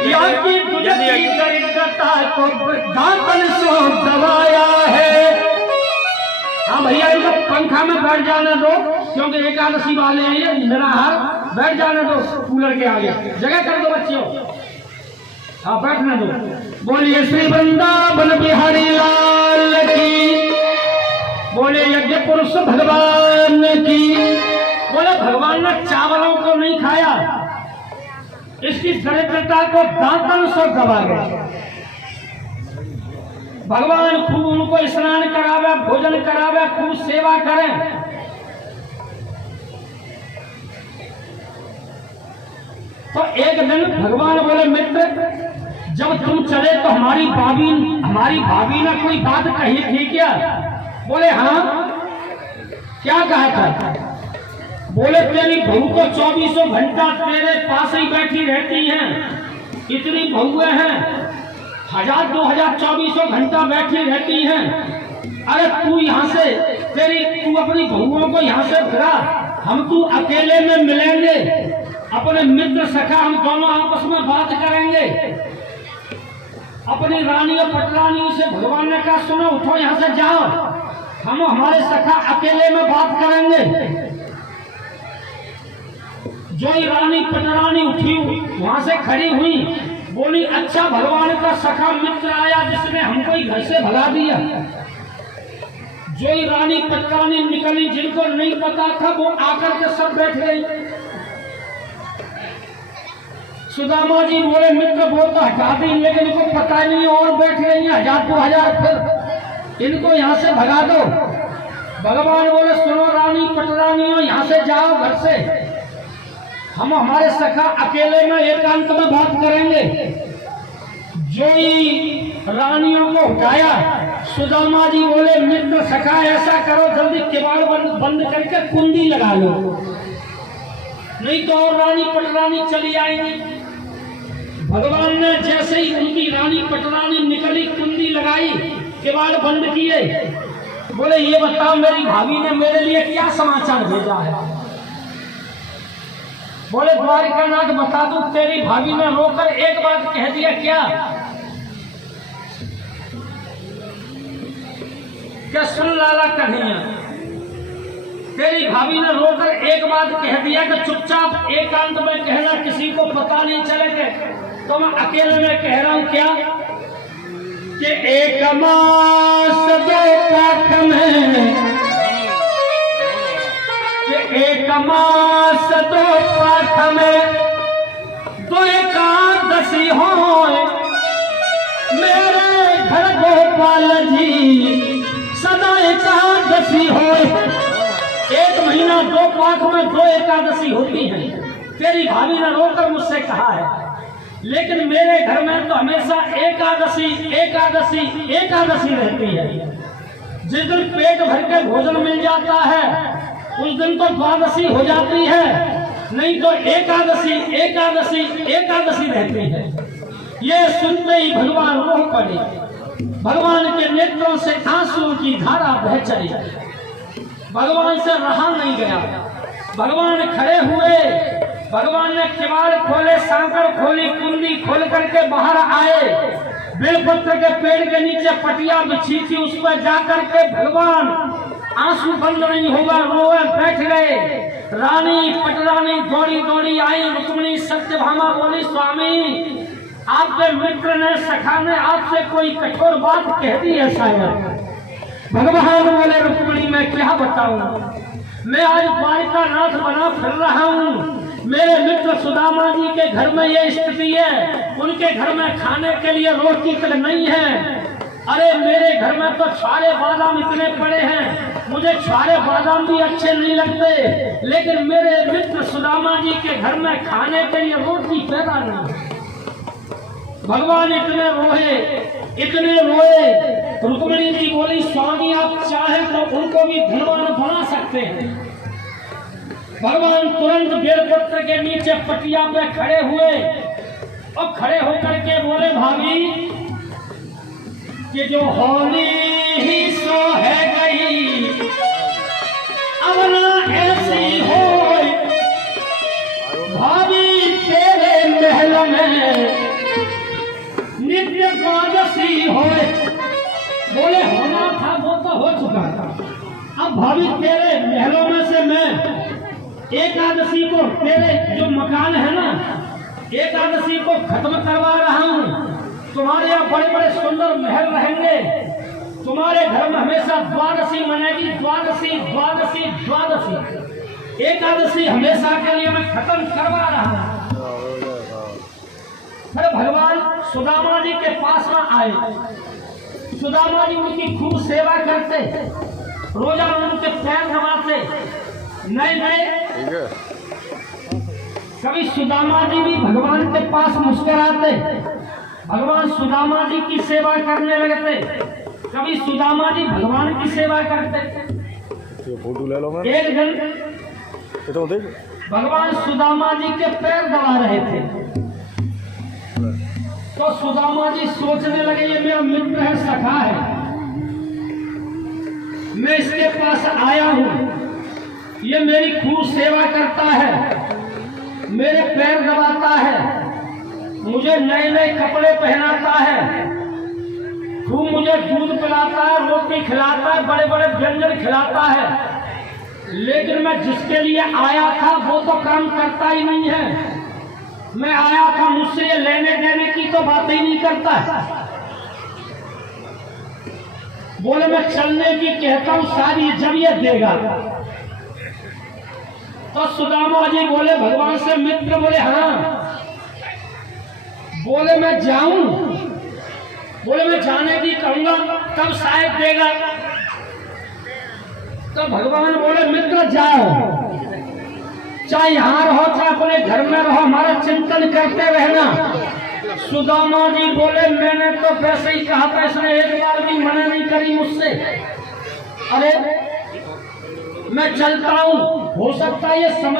यहाँ की दरिद्रता को दातन सो दबाया है। हाँ भैया इनको पंखा में बैठ जाने दो, क्योंकि एकादशी वाले हैं ये मेरा हाल, बैठ जाने दो कूलर के आगे, जगह कर दो बच्चियों, हाँ बैठने दो। बोलिए श्री वृंदावन बिहारी लाल की, बोले यज्ञ पुरुष भगवान की। बोले भगवान ने चावलों को नहीं खाया, इसकी दरिद्रता को दांतन से दबा गया। भगवान खूब उनको स्नान करावे, भोजन करावे, खूब सेवा करें। तो एक दिन भगवान बोले मित्र, जब तुम चले तो हमारी भाभी ने कोई बात कही थी क्या? बोले हाँ। क्या कहा था? बोले तेरी बहू को 24 घंटा तेरे पास ही बैठी रहती हैं, इतनी बहुएं हैं, 1000-2000 24 घंटा बैठी रहती हैं। अरे तू यहाँ से तू अपनी बहुओं को यहाँ से फिरा, हम तू अकेले में मिलेंगे, अपने मित्र सखा हम दोनों आपस में बात करेंगे। अपनी रानी और पटरानी से भगवान ने कहा सुनो उठो यहाँ से जाओ, हम हमारे सखा अकेले में बात करेंगे। जो ही रानी पटरानी उठी वहां से खड़ी हुई, बोली अच्छा भगवान का सखा मित्र आया जिसने हमको ही घर से भगा दिया। जो ही रानी पटरानी निकली, जिनको नहीं पता था वो आकर के सब बैठ गई। सुदामा जी बोले मित्र वो तो हटा दी, लेकिन इनको पता नहीं और बैठ गई हैं 1000-2000, फिर इनको यहाँ से भगा दो। भगवान बोले सुनो रानी पटरानियों यहाँ से जाओ घर से, हम हमारे सखा अकेले में एकांत में बात करेंगे। जो ही रानियों को हटाया, सुदामा जी बोले मित्र सखा ऐसा करो जल्दी किवाड़ बंद करके कुंडी लगा लो, नहीं तो और रानी पटरानी चली आएंगी। भगवान ने जैसे ही उनकी रानी पटरानी निकली, कुंडी लगाई, किवाड़ बंद किए। बोले ये बताओ मेरी भाभी ने मेरे लिए क्या समाचार भेजा है? बोले द्वारिकानाथ बता दूं, तेरी भाभी ने रोकर एक बात कह दिया। क्या? क्या सुन लाला कन्हैया, तेरी भाभी ने रोकर एक बात कह दिया कि चुपचाप एकांत में कहना, किसी को पता नहीं चले। तो मैं अकेले में कह रहा हूं क्या कि एक मास 2 पाठ में, कि एक मास 2 पाठ में 2 एकादशी हो मेरे घर गोपाल जी, सदा एकादशी हो। 1 महीना 2 पाठ में 2 एकादशी होती हैं। तेरी भाभी ने रोकर मुझसे कहा है, लेकिन मेरे घर में तो हमेशा एकादशी एकादशी एकादशी रहती है। जिस दिन पेट भर के भोजन मिल जाता है उस दिन तो द्वादशी हो जाती है, नहीं तो एकादशी एकादशी एकादशी रहती है। ये सुनते ही भगवान रोह पड़े, भगवान के नेत्रों से आंसुओं की धारा बह चली। भगवान से रहा नहीं गया, भगवान खड़े हुए, भगवान ने किवाड़ खोले, सांकड़ खोली, कुंडी खोल करके बाहर आए। बेलपत्र के पेड़ के नीचे पटिया बिछी थी, उस पर जाकर के भगवान आंसू बंद नहीं हुआ, रोए बैठ गए। रानी पटरानी दौड़ी दौड़ी आई, रुक्मिणी सत्यभामा बोली स्वामी आपके मित्र ने सखा ने आपसे कोई कठोर बात कह दी है शायद। भगवान बोले रुक्मिणी मैं क्या बताऊं, मैं आज द्वारिकानाथ बना फिर रहा हूँ, मेरे मित्र सुदामा जी के घर में ये स्थिति है, उनके घर में खाने के लिए रोटी तक नहीं है। अरे मेरे घर में तो छारे बादाम इतने पड़े हैं, मुझे छारे बादाम भी अच्छे नहीं लगते, लेकिन मेरे मित्र सुदामा जी के घर में खाने के लिए रोटी पैदा नहीं। भगवान इतने रोए। रुक्मिणी जी बोली स्वामी आप चाहे तो उनको भी धनवान बना सकते हैं। भगवान तुरंत बेलपत्र के नीचे पटिया पे खड़े हुए और खड़े होकर के बोले भाभी कि जो होनी ही सो है गई, अब ना ऐसी हो भाभी तेरे महल में बोले होना था वो तो हो चुका था। अब भाभी तेरे महलों में से मैं एकादशी को, तेरे जो मकान है ना, एकादशी को खत्म करवा रहा हूँ। तुम्हारे यहाँ बड़े बड़े सुंदर महल रहेंगे, तुम्हारे घर में हमेशा द्वादशी मनेगी, द्वादशी द्वादशी द्वादशी। एकादशी हमेशा के लिए मैं खत्म करवा रहा हूँ। फिर भगवान सुदामा जी के पास में आए। सुदामा जी उनकी खूब सेवा करते, रोजाना उनके पैर दबाते, नए नए। कभी सुदामा जी भी भगवान के पास मुस्कुराते, भगवान सुदामा जी की सेवा करने लगते। कभी सुदामा जी भगवान की सेवा करते। फोटो ले लो। एक दिन भगवान सुदामा जी के पैर दबा रहे थे, तो सुदामा जी सोचने लगे ये मेरा मित्र है, सखा है, मैं इसके पास आया हूँ, ये मेरी खूब सेवा करता है, मेरे पैर दबाता है, मुझे नए नए कपड़े पहनाता है, खूब मुझे दूध पिलाता है, रोटी खिलाता है, बड़े बड़े व्यंजन खिलाता है। लेकिन मैं जिसके लिए आया था वो तो काम करता ही नहीं है। मैं आया था, मुझसे ये लेने देने की तो बात ही नहीं करता। बोले मैं चलने की कहता हूँ सारी जब ये देगा। तो सुदामा जी बोले भगवान से, मित्र बोले हाँ। बोले मैं जाऊं, बोले मैं जाने की कहूंगा तब शायद देगा। तो भगवान बोले मित्र जाओ, चाहे यहाँ रहो चाहे अपने घर में रहो, हमारा चिंतन करते रहना। सुदामा जी बोले मैंने तो वैसे ही कहा था, इसने एक बार भी मना नहीं करी मुझसे। अरे मैं चलता हूँ, हो सकता है ये समझ